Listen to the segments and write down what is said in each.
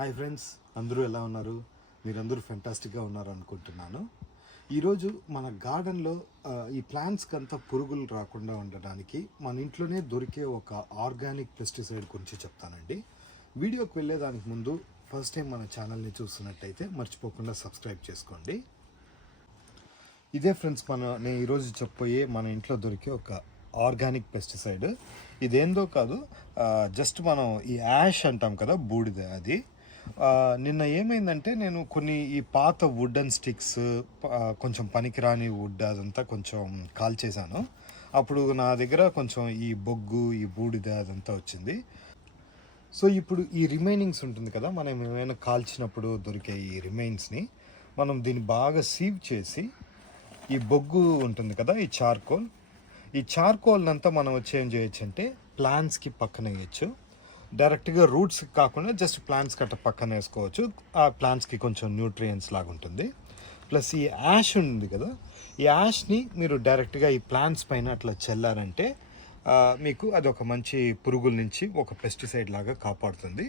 Hi friends అందరూ ఎలా ఉన్నారు? మీరందరూ ఫెంటాస్టిక్గా ఉన్నారు అనుకుంటున్నాను. ఈరోజు మన గార్డెన్లో ఈ ప్లాంట్స్కి అంతా పురుగులు రాకుండా ఉండడానికి మన ఇంట్లోనే దొరికే ఒక ఆర్గానిక్ పెస్టిసైడ్ గురించి చెప్తానండి. వీడియోకి వెళ్ళేదానికి ముందు ఫస్ట్ టైం మన ఛానల్ని చూస్తున్నట్టయితే మర్చిపోకుండా సబ్స్క్రైబ్ చేసుకోండి. ఇదే ఫ్రెండ్స్ మన నేను ఈరోజు చెప్పబోయే మన ఇంట్లో దొరికే ఒక ఆర్గానిక్ పెస్టిసైడ్ ఇదేందో కాదు జస్ట్ మనం ఈ యాష్ అంటాం కదా బూడిద అది. నిన్న ఏమైందంటే నేను కొన్ని ఈ పాత వుడన్ స్టిక్స్ కొంచెం పనికిరాని వుడ్ అదంతా కొంచెం కాల్ చేశాను. అప్పుడు నా దగ్గర కొంచెం ఈ బొగ్గు ఈ బూడిద అదంతా వచ్చింది. సో ఇప్పుడు ఈ రిమైనింగ్స్ ఉంటుంది కదా మనం ఏమైనా కాల్చినప్పుడు దొరికే ఈ రిమైన్స్ని మనం దీన్ని బాగా సీవ్ చేసి ఈ బొగ్గు ఉంటుంది కదా ఈ చార్కోల్ ఈ చార్కోల్ అంతా మనం వచ్చి ఏం చేయొచ్చు అంటే ప్లాంట్స్కి పక్కన వేయచ్చు. డైరెక్ట్గా రూట్స్ కాకుండా జస్ట్ ప్లాంట్స్ కట్ట పక్కన వేసుకోవచ్చు. ఆ ప్లాంట్స్కి కొంచెం న్యూట్రియంట్స్ లాగా ఉంటుంది. ప్లస్ ఈ యాష్ ఉంది కదా ఈ యాష్ని మీరు డైరెక్ట్గా ఈ ప్లాంట్స్ పైన అట్లా చల్లారంటే మీకు అది ఒక మంచి పురుగుల నుంచి ఒక పెస్టిసైడ్ లాగా కాపాడుతుంది.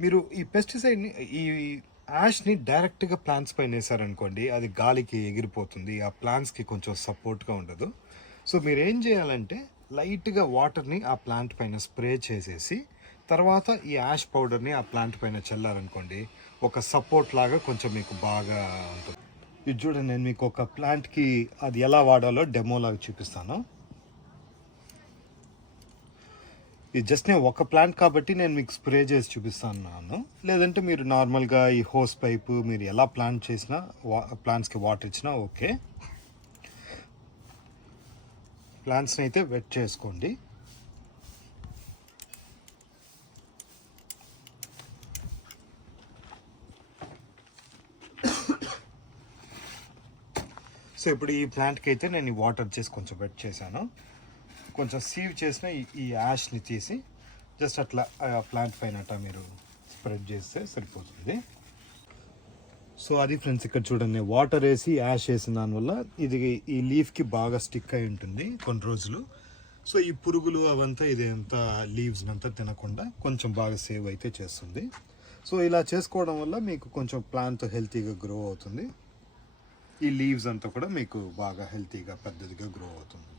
మీరు ఈ పెస్టిసైడ్ని ఈ యాష్ని డైరెక్ట్గా ప్లాంట్స్ పైన వేసారనుకోండి అది గాలికి ఎగిరిపోతుంది ఆ ప్లాంట్స్కి కొంచెం సపోర్ట్గా ఉండదు. సో మీరు ఏం చేయాలంటే లైట్గా వాటర్ని ఆ ప్లాంట్ పైన స్ప్రే చేసేసి తర్వాత ఈ యాష్ పౌడర్ని ఆ ప్లాంట్ పైన చల్లారనుకోండి ఒక సపోర్ట్ లాగా కొంచెం మీకు బాగా ఉంటుంది. ఇది చూడండి నేను మీకు ఒక ప్లాంట్కి అది ఎలా వాడాలో డెమోలాగా చూపిస్తాను. ఇది జస్ట్ నేను ఒక ప్లాంట్ కాబట్టి నేను మీకు స్ప్రే చేసి చూపిస్తున్నాను. లేదంటే మీరు నార్మల్గా ఈ హోస్ పైపు మీరు ఎలా ప్లాంట్ చేసినా వా ప్లాంట్స్కి వాటర్ ఇచ్చినా ఓకే. ప్లాంట్స్ని అయితే వెట్ చేసుకోండి. సో ఇప్పుడు ఈ ప్లాంట్కి అయితే నేను ఈ వాటర్ చేసి కొంచెం వెట్ చేశాను. కొంచెం సీవ్ చేసిన ఈ- ఈ యాష్ని తీసి జస్ట్ అట్లా ఆ ప్లాంట్ పైన మీరు స్ప్రెడ్ చేస్తే సరిపోతుంది. సో అది ఫ్రెండ్స్ ఇక్కడ చూడండి వాటర్ వేసి యాష్ వేసిన దానివల్ల ఇది ఈ లీఫ్కి బాగా స్టిక్ అయి ఉంటుంది కొన్ని రోజులు. సో ఈ పురుగులు అవంతా ఇది లీవ్స్ని అంతా తినకుండా కొంచెం బాగా సేవ్ అయితే చేస్తుంది. సో ఇలా చేసుకోవడం వల్ల మీకు కొంచెం ప్లాంట్ హెల్తీగా గ్రో అవుతుంది. ఈ లీవ్స్ అంతా కూడా మీకు బాగా హెల్తీగా పెద్దదిగా గ్రో అవుతుంది.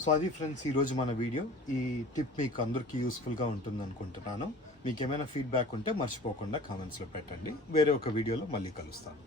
సో అది ఫ్రెండ్స్ ఈరోజు మన వీడియో ఈ టిప్ మీకు అందరికీ యూస్ఫుల్గా ఉంటుంది అనుకుంటున్నాను. మీకు ఏమైనా ఫీడ్బ్యాక్ ఉంటే మర్చిపోకుండా కామెంట్స్లో పెట్టండి. వేరే ఒక వీడియోలో మళ్ళీ కలుస్తాను